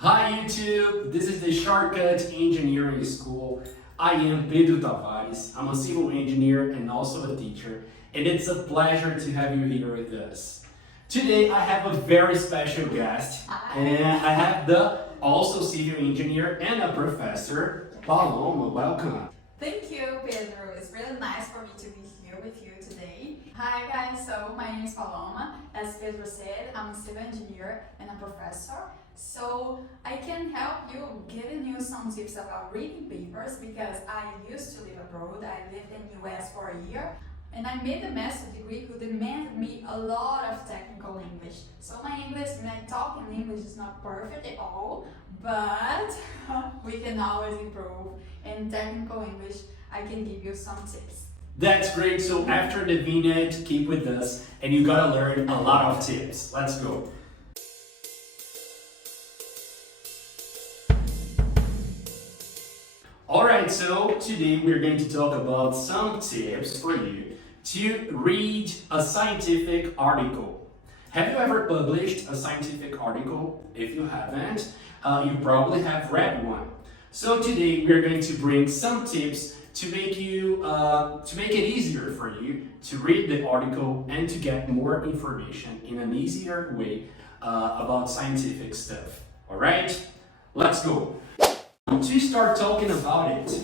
Hi YouTube, this is the Shortcut Engineering School. I am Pedro Tavares. I'm a civil engineer and also a teacher, and it's a pleasure to have you here with us. Today I have a very special guest, and I have the also civil engineer and a professor, Paloma. Welcome. Thank you, Pedro. It's really nice for me to be here with you today. Hi guys, so my name is Paloma. As Pedro said, I'm a civil engineer and a professor. So I can help you giving you some tips about reading papers because I used to live abroad. I lived in US for a year and I made a master's degree who demanded me a lot of technical English. So my English, when I talk in English, is not perfect at all, but we can always improve. In technical English, I can give you some tips. That's great. So after the vignette, keep with us, and you gotta learn a lot of tips. Let's go. Alright, so today we're going to talk about some tips for you to read a scientific article. Have you ever published a scientific article? If you haven't, you probably have read one. So today we're going to bring some tips to make it easier for you to read the article and to get more information in an easier way about scientific stuff. Alright, let's go. To start talking about it,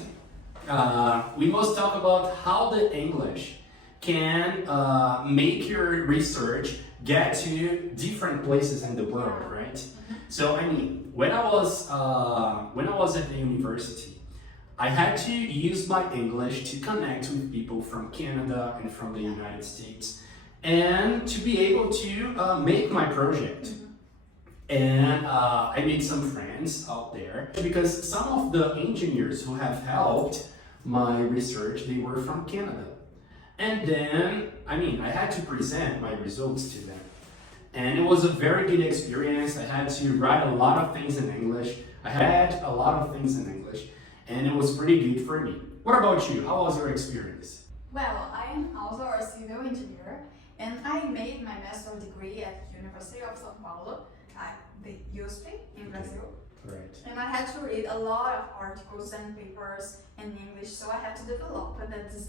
we must talk about how the English can make your research get to different places in the world, right? So I mean, when I was at the university, I had to use my English to connect with people from Canada and from the United States, and to be able to make my project. And I made some friends out there because some of the engineers who have helped my research, they were from Canada. And then, I had to present my results to them. And it was a very good experience. I had to write a lot of things in English. I had a lot of things in English, and it was pretty good for me. What about you? How was your experience? Well, I am also a civil engineer, and I made my master's degree at University of São Paulo, the EngSpeaks in Brazil. Right. And I had to read a lot of articles and papers in English, so I had to develop this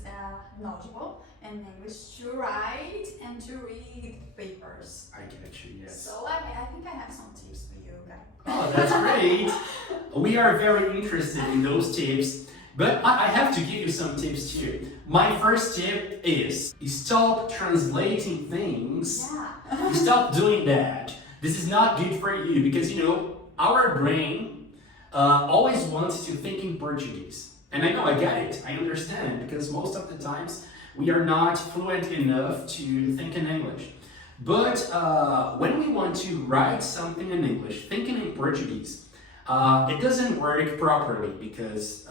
knowledgeable in English to write and to read papers. I get you, yes. So I think I have some tips for you guys. Oh, that's great. We are very interested in those tips, but I have to give you some tips too. My first tip is stop translating things. Yeah. Stop doing that. This is not good for you because, our brain always wants to think in Portuguese. And I know, I get it, I understand, because most of the times we are not fluent enough to think in English. But when we want to write something in English, thinking in Portuguese, it doesn't work properly because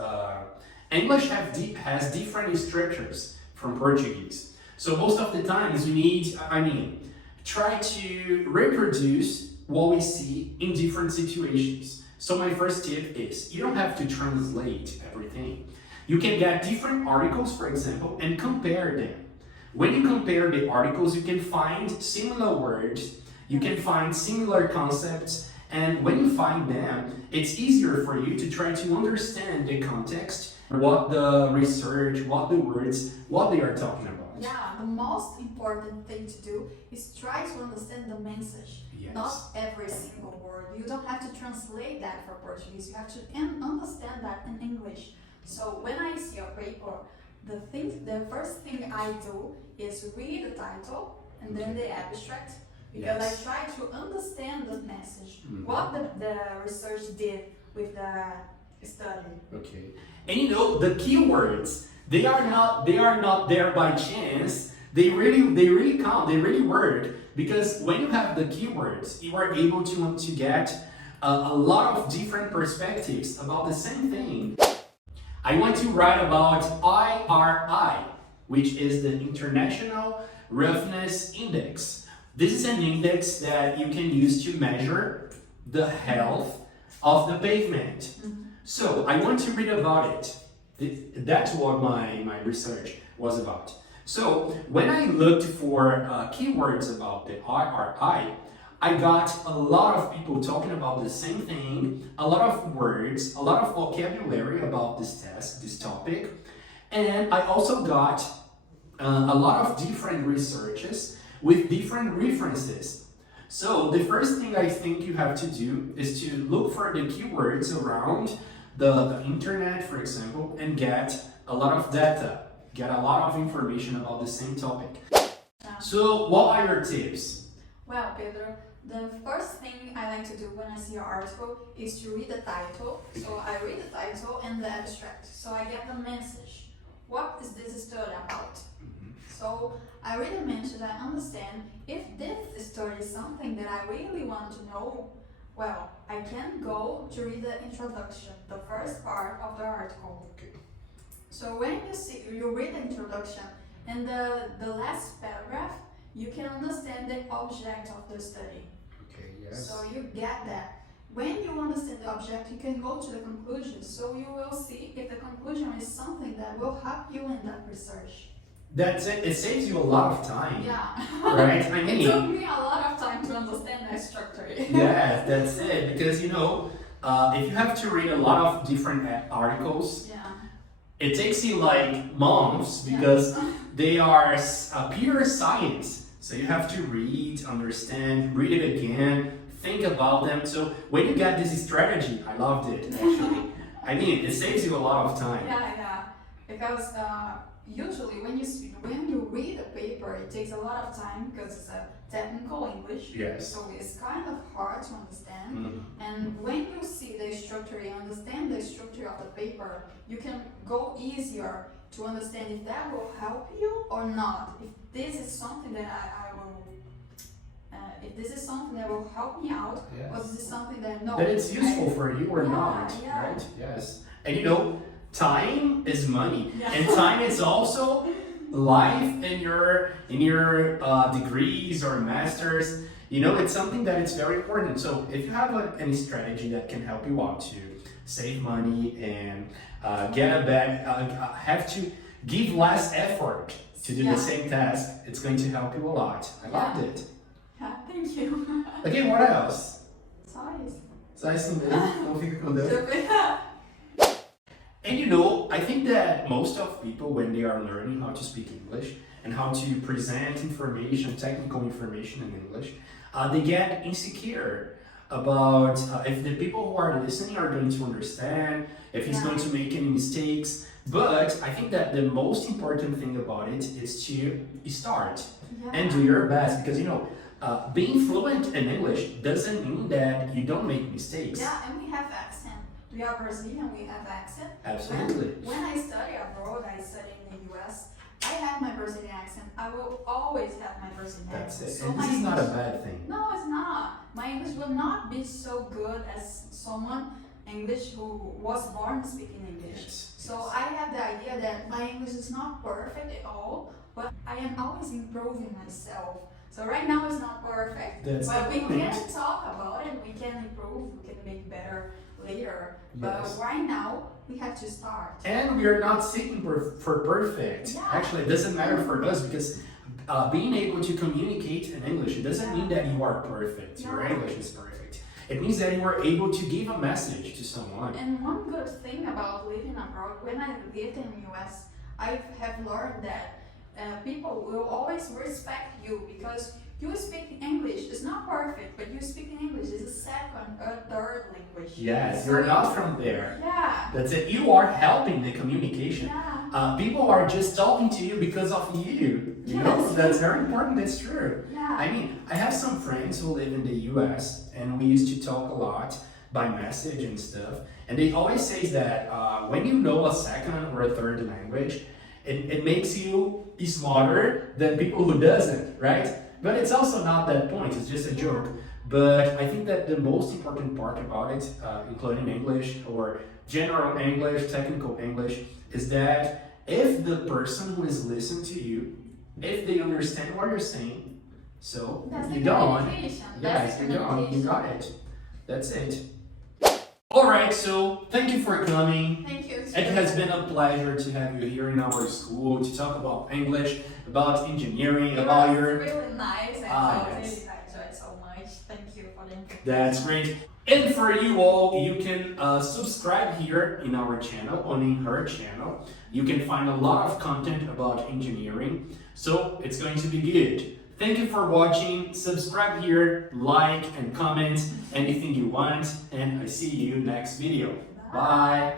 English has different structures from Portuguese. So most of the times we need, try to reproduce what we see in different situations. So my first tip is, you don't have to translate everything. You can get different articles, for example, and compare them. When you compare the articles, you can find similar words, you can find similar concepts, and when you find them, it's easier for you to try to understand the context, what the research, what the words, what they are talking about. Yeah, the most important thing to do is try to understand the message. Yes. Not every single word. You don't have to translate that for Portuguese. You have to understand that in English. So when I see a paper, the first thing I do is read the title and then the abstract, because Yes. I try to understand the message, what the research did with the study. Okay. And the keywords, they are not there by chance. They really count. They really work, because when you have the keywords, you are able to get a lot of different perspectives about the same thing. I want to write about IRI, which is the International Roughness Index. This is an index that you can use to measure the health of the pavement. So I want to read about it. That's what my research was about. So when I looked for keywords about the IRI, I got a lot of people talking about the same thing, a lot of words, a lot of vocabulary about this task, this topic. And I also got a lot of different researches with different references. So the first thing I think you have to do is to look for the keywords around the internet, for example, and get a lot of data, get a lot of information about the same topic. So what are your tips? Well, Pedro, the first thing I like to do when I see an article is to read the title. So I read the title and the abstract, so I get the message. What is this study about? So I read the message, I understand if this story is something that I really want to know. Well, I can go to read the introduction, the first part of the article. Okay. So when you read the introduction and the last paragraph, you can understand the object of the study. Okay, yes. So you get that. When you understand the object, you can go to the conclusion. So you will see if the conclusion is something that will help you in that research. That's it. It saves you a lot of time. Yeah. Right? I mean, it took me a lot of time to understand that structure. Yes, that's it. Because if you have to read a lot of different articles, Yeah. it takes you like months because they are pure science. So you have to read, understand, read it again, think about them. So when you get this strategy, I loved it actually. I mean, it saves you a lot of time. Yeah. Because usually when you read a paper, it takes a lot of time because it's a technical English. Yes. So it's kind of hard to understand. Mhm. And when you see the structure, you understand the structure of the paper, you can go easier to understand if that will help you or not. If this is something that I will, if this is something that will help me out, Yes. or this is something that no. That it's useful for you or Yeah, not, yeah. right? Yes. And time is money, Yeah. and time is also life in your degrees or masters. It's something that is very important. So if you have any strategy that can help you out to save money and have to give less effort to do the same task, it's going to help you a lot. I loved it. Yeah, thank you. Okay, what else? Só isso. Só isso mesmo. Não fica com Deus. Yeah. And I think that most of people, when they are learning how to speak English and how to present information, technical information in English, they get insecure about if the people who are listening are going to understand, if he's going to make any mistakes. But I think that the most important thing about it is to start and do your best, because being fluent in English doesn't mean that you don't make mistakes. Yeah, and we have accent. We are Brazilian, we have accent. Absolutely. When I study abroad, I study in the US, I have my Brazilian accent. I will always have my Brazilian That's accent. it. So And this my is not a English- bad thing. No, it's not. My English will not be so good as someone English who was born speaking English. Yes. So I have the idea that my English is not perfect at all, but I am always improving myself. So right now it's not perfect, That's but the we point. can talk about it, we can improve, we can make better later. Yes. But right now we have to start. And we are not seeking for perfect. Yeah. Actually, it doesn't matter for us because being able to communicate in English, it doesn't mean that you are perfect. Your Yeah. English is perfect. It means that you are able to give a message to someone. And one good thing about living abroad, when I lived in the US, I have learned that people will always respect you because you speak English. It's not perfect, but you speak English. It's a second or third language. Yes, So you're not from there. Yeah. That's it. You are helping the communication. Yeah. People are just talking to you because of you. Yes. That's very important. That's true. Yeah. I mean, I have some friends who live in the US and we used to talk a lot by message and stuff. And they always say that when you know a second or a third language, it makes you smarter than people who doesn't, right? But it's also not that point, it's just a joke. But I think that the most important part about it, including English or general English, technical English, is that if the person who is listening to you, if they understand what you're saying, so That's you the go on. communication. Yes, That's you go on. You communication. got it. That's it. Alright, so thank you for coming. Thank you. It has been a pleasure to have you here in our school to talk about English, about engineering, It about was your really nice and Ah, I yes. really enjoyed so much. That's great. And for you all, you can subscribe here in our channel, on her channel. You can find a lot of content about engineering, so it's going to be good. Thank you for watching. Subscribe here, like and comment anything you want, and I see you next video. Bye.